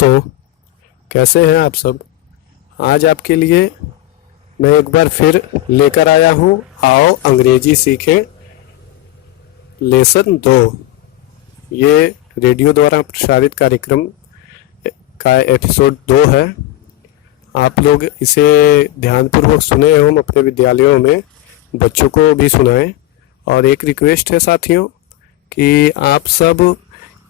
दोस्तों, कैसे हैं आप सब। आज आपके लिए मैं एक बार फिर लेकर आया हूँ आओ अंग्रेजी सीखें लेसन 2। ये रेडियो द्वारा प्रसारित कार्यक्रम का एपिसोड 2 है। आप लोग इसे ध्यानपूर्वक सुने एवं अपने विद्यालयों में बच्चों को भी सुनाएं। और एक रिक्वेस्ट है साथियों कि आप सब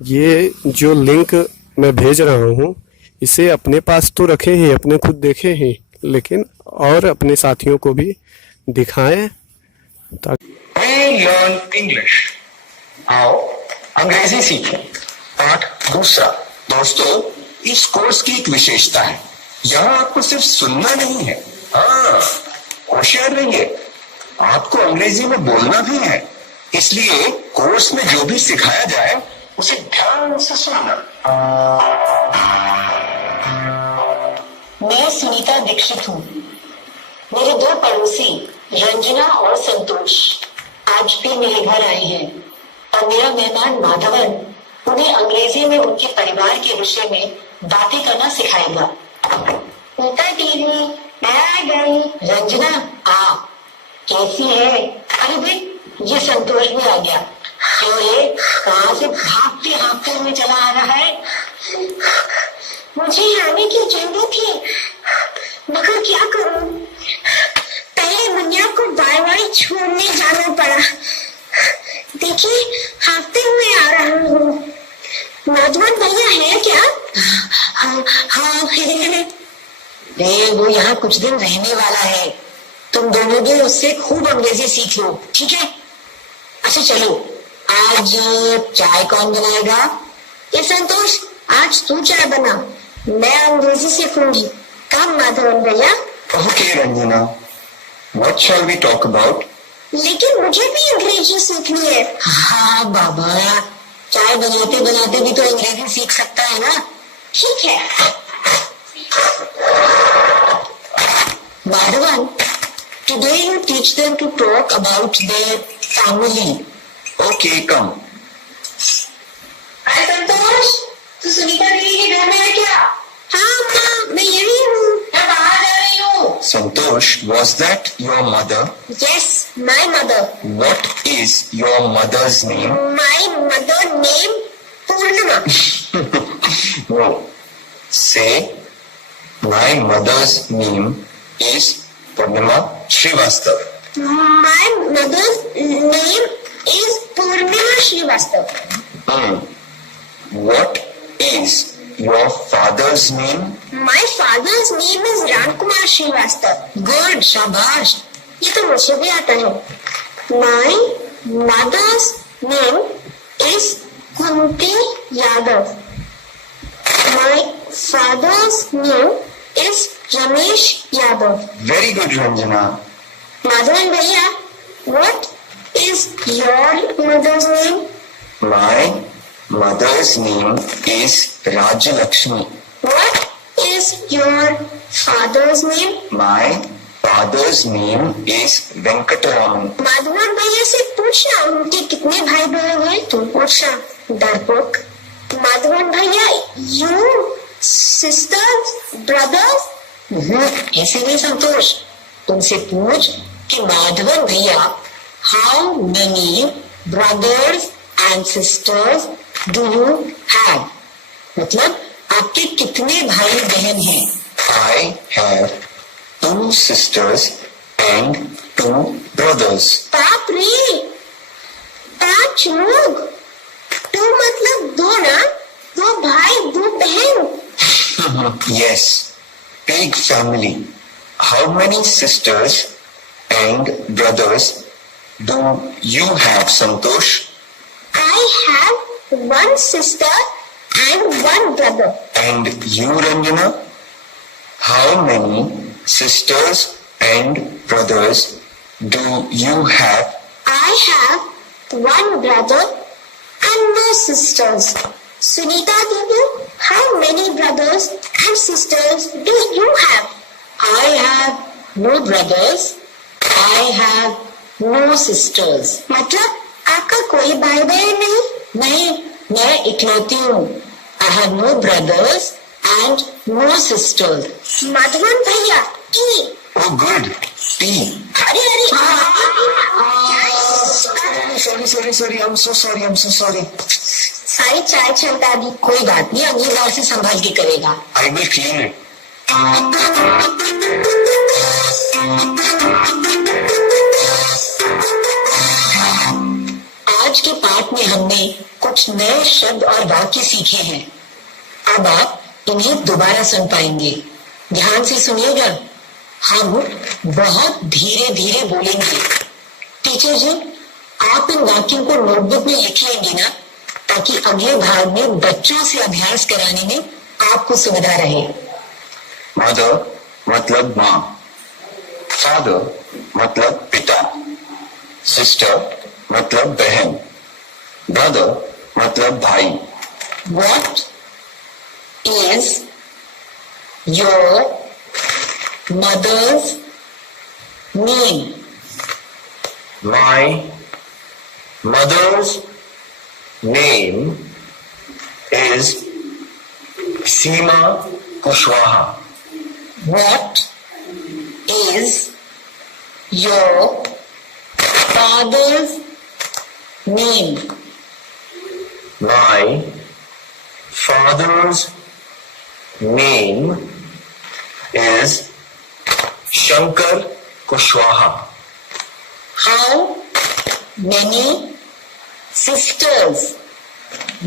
ये जो लिंक मैं भेज रहा हूँ इसे अपने पास तो रखें ही, अपने खुद देखें ही, लेकिन और अपने साथियों को भी दिखाएं ताकि लर्न इंग्लिश। आओ अंग्रेजी सीखें। पाठ दूसरा। दोस्तों, इस कोर्स की एक विशेषता है, यहाँ आपको सिर्फ सुनना नहीं है, हाँ होशियार रहिए, आपको अंग्रेजी में बोलना भी है। इसलिए कोर्स में जो भी सिखाया जाए उसे ध्यान से सुनना। मैं सुनीता दीक्षित हूँ। मेरे दो पड़ोसी रंजना और संतोष आज भी मेरे घर आए हैं और मेरा मेहमान माधवन उन्हें अंग्रेजी में उनके परिवार के विषय में बातें करना सिखाएगा। नीता दीदी, मैं आ गई। रंजना आ, कैसी है? अरे भाई ये संतोष भी आ गया। क्यों ये कहाँ से भागते भागते हुए चला आ रहा है? मुझे आने की जरूरत थी, मगर क्या करूं? पहले मुन्या को बार बार छोड़ने जाना पड़ा। देखिए भागते हुए आ रहा हूँ। माधवन भैया है क्या? हाँ है। वो यहाँ कुछ दिन रहने वाला है, तुम दोनों भी उससे खूब अंग्रेजी सीख लो, ठीक है? अच्छा चलो, आज चाय कौन बनाएगा? ये संतोष, आज तू चाय बना, मैं अंग्रेजी सीखूंगी। काम माधवन भैया। Okay Ranjana, what shall we talk about? लेकिन मुझे भी अंग्रेजी सीखनी है। हाँ बाबा, चाय बनाते बनाते भी तो अंग्रेजी सीख सकता है ना। ठीक है Madhavan, today you teach them to talk about their family. Okay come. Hi Santosh, तू सुनीता दीदी के घर में है क्या? हाँ माँ, मैं यही हूँ। मैं बाहर जा रही हूँ। संतोष, was that your mother? Yes, my mother. What is your mother's name? My mother name Purnima. No. Say, my mother's name is Purnima Srivastav. My mother's name is Purnima Srivastav. What is your father's name? My father's name is Ramkumar Srivastav. Good, शाबाश, ये तो मुझे भी आता है। My mother's name is Kunti Yadav. My father's name is Ramesh Yadav. Very good, Ranjana. Madhavan भैया, what is your mother's name? My mother's name is Rajalakshmi. What is your father's name? My father's name is Venkataraman. Madhavan भैया से पूछना उनके कितने भाई बहन हैं, तुम पूछना डरपोक। माधवन भैया, you sisters, brothers? ऐसे नहीं संतोष, तुमसे पूछ कि माधवन भैया how many brothers and sisters do you have? मतलब आपके कितने भाई बहन हैं? I have 2 sisters and 2 brothers. बाप रे, 5 लोग। 2 मतलब 2 ना, 2 भाई 2 बहन। Yes, big family. How many sisters and brothers do you have, Santosh? I have 1 sister and 1 brother. And you, Ranjana? How many sisters and brothers do you have? I have 1 brother and no sisters. Sunita Devi, how many brothers and sisters do you have? I have no brothers. I have no sisters. मतलब आपका कोई भाई बहन नहीं? नहीं, मैं इकलौती हूँ। I have no brothers and no sisters. Madhuban भैया टी। Oh, good. Tea. अरे अरे Sorry. I'm so sorry. सारी चाय चलता दी, कोई बात नहीं, अगली बार से संभाल के करेगा. I will clean it. आज के पाठ में हमने कुछ नए शब्द और वाक्य सीखे हैं. अब आप इन्हें दोबारा सुन पाएंगे. ध्यान से सुनिएगा. हम बहुत धीरे धीरे बोलेंगे. टीचर जी, आप इन वाक्यों को नोटबुक में लिख लेंगे ना, ताकि अगले भाग में बच्चों से अभ्यास कराने में आपको सुविधा रहे. मदर मतलब माँ, फादर मतलब पिता, सिस्टर मतलब बहन, ब्रदर मतलब भाई. What is your mother's name? My mother's name is Seema Kushwaha. What is your father's name? My father's name is Shankar Kushwaha. How many sisters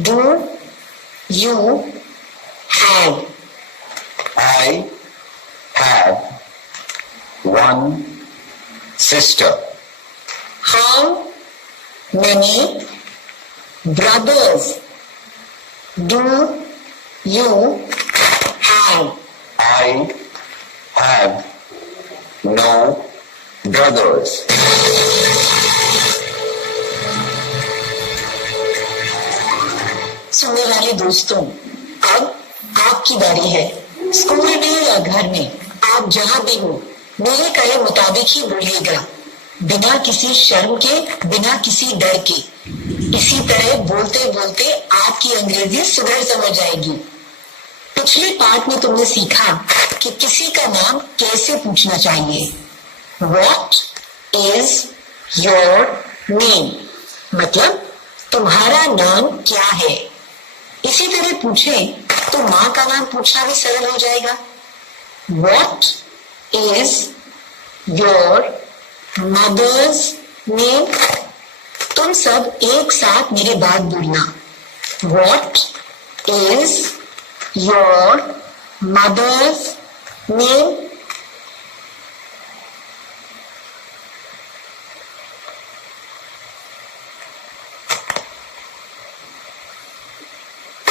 do you have? I have one sister. How many brothers do you have? I have no brothers. सुनने वाले दोस्तों, अब आपकी बारी है. School में या घर में, आप जहाँ भी हो, मेरे कहे मुताबिक ही बोलिएगा, बिना किसी शर्म के, बिना किसी डर के. इसी तरह बोलते बोलते आपकी अंग्रेजी सुधर समझ जाएगी. पिछले पाठ में तुमने सीखा कि किसी का नाम कैसे पूछना चाहिए. What is your name? मतलब तुम्हारा नाम क्या है. इसी तरह पूछे तो माँ का नाम पूछना भी सरल हो जाएगा. What is your mother's name? तुम सब एक साथ मेरे बाद बोलना. What is your mother's name?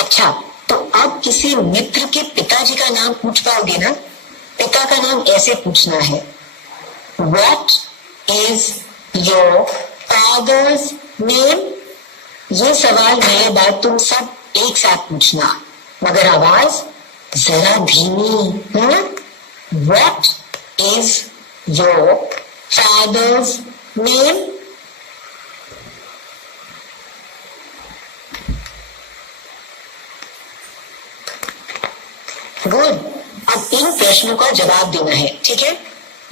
अच्छा, तो अब किसी मित्र के पिताजी का नाम पूछ पाओगे ना. पिता का नाम ऐसे पूछना है. What is your father's name? ये सवाल मेरे बाद तुम सब एक साथ पूछना, मगर आवाज जरा धीमी. What is your father's name? Good. अब इन प्रश्नों का जवाब देना है, ठीक है.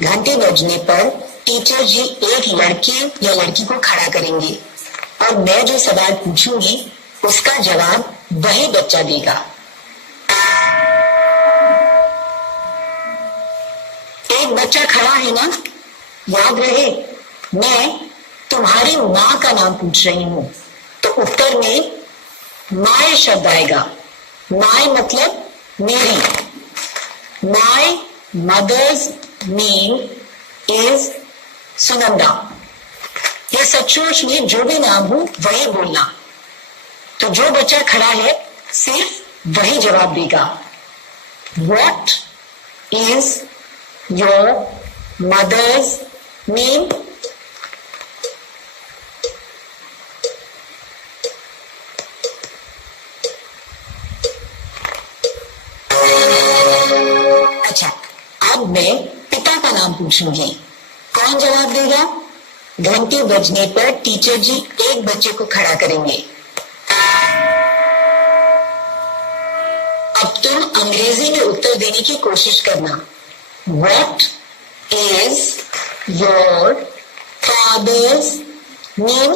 घंटे बजने पर टीचर जी एक लड़के या लड़की को खड़ा करेंगे और मैं जो सवाल पूछूंगी उसका जवाब वही बच्चा देगा. एक बच्चा खड़ा है ना, याद रहे, मैं तुम्हारी माँ का नाम पूछ रही हूँ, तो उत्तर में माय शब्द आएगा. माय मतलब मेरी. My mother's name is Sunanda. ये सचमुच में जो भी नाम हो वही बोलना. तो जो बच्चा खड़ा है सिर्फ वही जवाब देगा. What is your mother's name? अच्छा, अब मैं पिता का नाम पूछूंगी. कौन जवाब देगा? घंटी बजने पर टीचर जी एक बच्चे को खड़ा करेंगे. अब तुम अंग्रेजी में उत्तर देने की कोशिश करना। What is your father's name?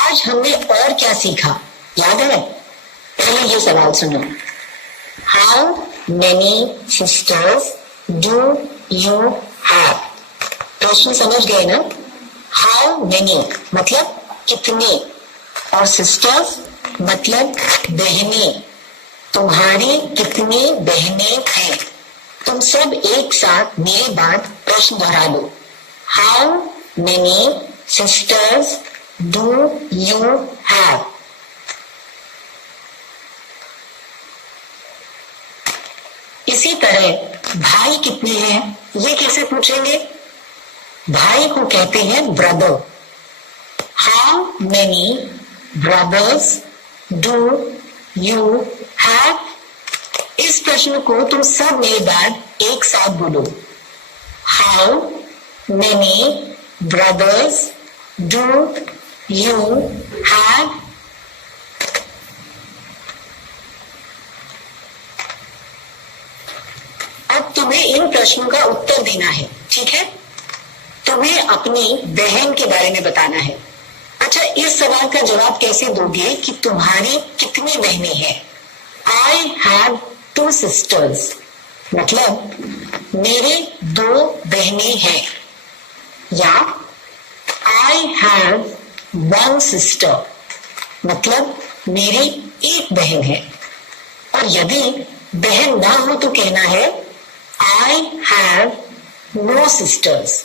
आज हमने और क्या सीखा, याद है? पहले ये सवाल सुनो। How many sisters do you have? प्रश्न समझ गए ना? How many मतलब कितने, और sisters मतलब बहनें। तुम्हारी कितनी बहनें हैं? तुम सब एक साथ मेरे बाद प्रश्न दोहरा लो। How many sisters do you have? इसी तरह भाई कितने हैं, ये कैसे पूछेंगे? भाई को कहते हैं brother. How many brothers do you have? इस प्रश्न को तुम सब मेरे बाद एक साथ बोलो। How many brothers do you have? अब तुम्हें इन प्रश्नों का उत्तर देना है, ठीक है? तुम्हें अपनी बहन के बारे में बताना है। अच्छा, इस सवाल का जवाब कैसे दोगे कि तुम्हारी कितनी बहनें हैं? I have 2 sisters, मतलब मेरे 2 बहनें हैं। या I have 1 sister, मतलब मेरी एक बहन है। और यदि बहन ना हो तो कहना है I have no sisters।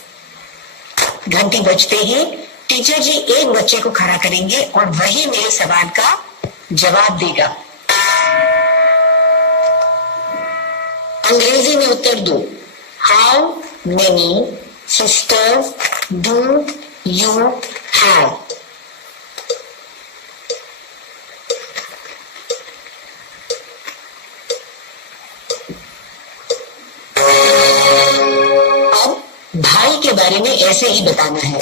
घंटी बजते ही टीचर जी एक बच्चे को खड़ा करेंगे और वही मेरे सवाल का जवाब देगा। अंग्रेजी में उत्तर दो। How many sisters do you have? अब भाई के बारे में ऐसे ही बताना है।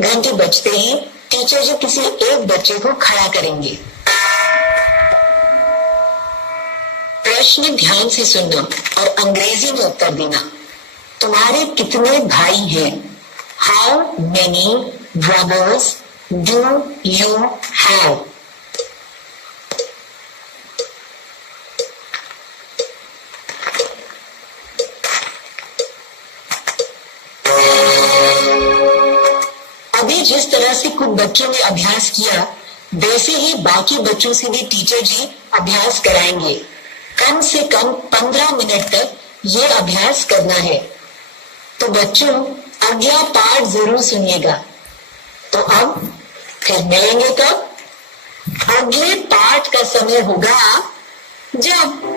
घंटी बजते ही टीचर जी किसी एक बच्चे को खड़ा करेंगे। प्रश्न ध्यान से सुनना और अंग्रेजी में उत्तर देना। तुम्हारे कितने भाई हैं? How many brothers do you have? अभी जिस तरह से कुछ बच्चों ने अभ्यास किया, वैसे ही बाकी बच्चों से भी टीचर जी अभ्यास कराएंगे। कम से कम 15 मिनट तक ये अभ्यास करना है। तो बच्चों, अगला पाठ जरूर सुनिएगा। तो अब फिर मिलेंगे कब? अगले पाठ का समय होगा जब